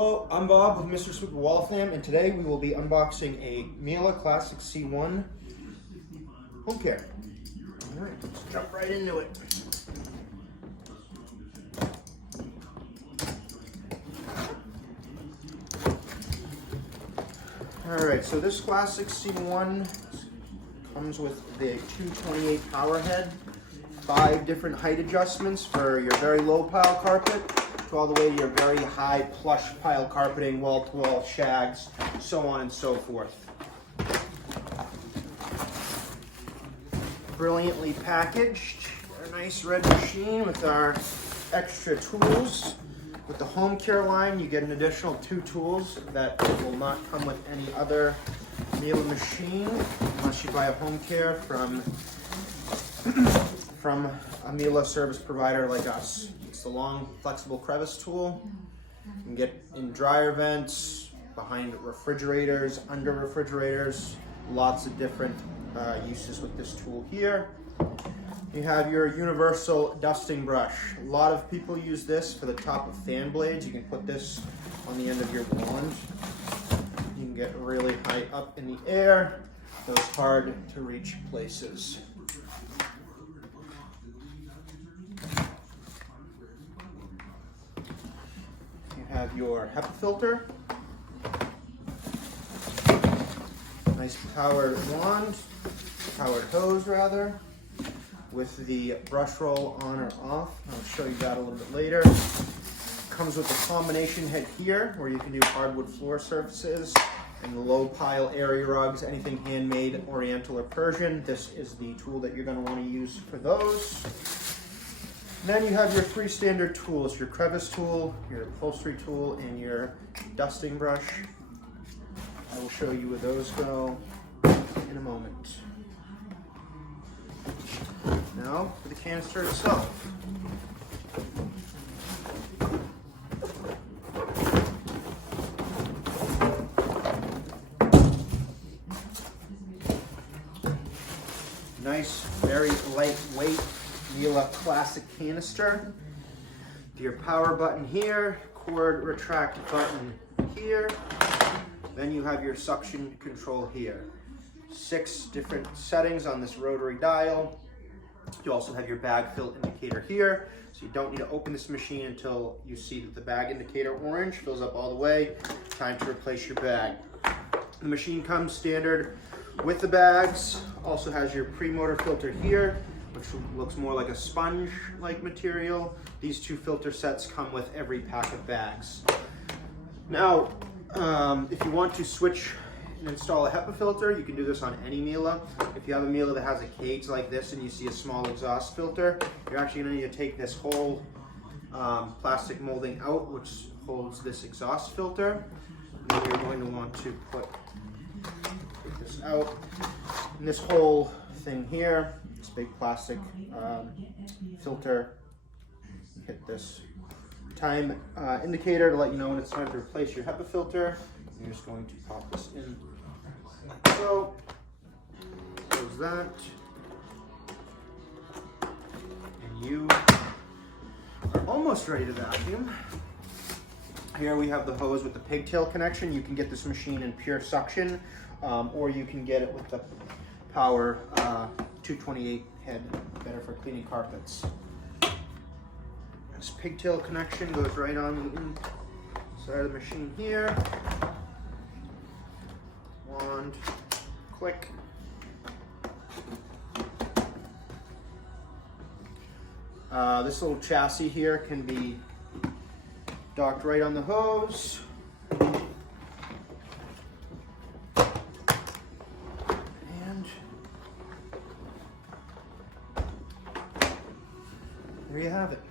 Hello, I'm Bob with Mr. Super Waltham, and today we will be unboxing a Miele Classic C1 HomeCare. Alright, let's jump right into it. Alright, so this Classic C1 comes with the 228 power head, 5 different height adjustments for your very low pile carpet, to all the way to your very high plush pile carpeting, wall-to-wall shags, so on and so forth. Brilliantly packaged, a nice red machine with our extra tools. With the HomeCare line, you get an additional 2 tools that will not come with any other Miele machine unless you buy a HomeCare from a Miele service provider like us. It's the long, flexible crevice tool. You can get in dryer vents, behind refrigerators, under refrigerators, lots of different uses with this tool here. You have your universal dusting brush. A lot of people use this for the top of fan blades. You can put this on the end of your wand. You can get really high up in the air, those hard to reach places. You have your HEPA filter. Nice powered wand, powered hose rather, with the brush roll on or off. I'll show you that a little bit later. Comes with a combination head here where you can do hardwood floor surfaces and low pile area rugs, anything handmade, Oriental or Persian. This is the tool that you're going to want to use for those. And then you have your 3 standard tools, your crevice tool, your upholstery tool, and your dusting brush. I will show you where those go in a moment. Now for the canister itself. Nice, very lightweight Miele Classic canister. Your power button here, cord retract button here. Then you have your suction control here. 6 different settings on this rotary dial. You also have your bag fill indicator here, so you don't need to open this machine until you see that the bag indicator orange fills up all the way. Time to replace your bag. The machine comes standard with the bags. Also has your pre-motor filter here, which looks more like a sponge-like material. These 2 filter sets come with every pack of bags. Now, if you want to switch and install a HEPA filter, you can do this on any Miele. If you have a Miele that has a cage like this and you see a small exhaust filter, you're actually going to need to take this whole plastic molding out, which holds this exhaust filter. And then you're going to want to take this out. And this whole thing here, this big plastic filter, hit this time indicator to let you know when it's time to replace your HEPA filter. You're just going to pop this in like so. Close that. And you are almost ready to vacuum. Here we have the hose with the pigtail connection. You can get this machine in pure suction, or you can get it with the power 228 head, better for cleaning carpets. This pigtail connection goes right on the inside of the machine here. Wand, click. This little chassis here can be docked right on the hose. And there you have it.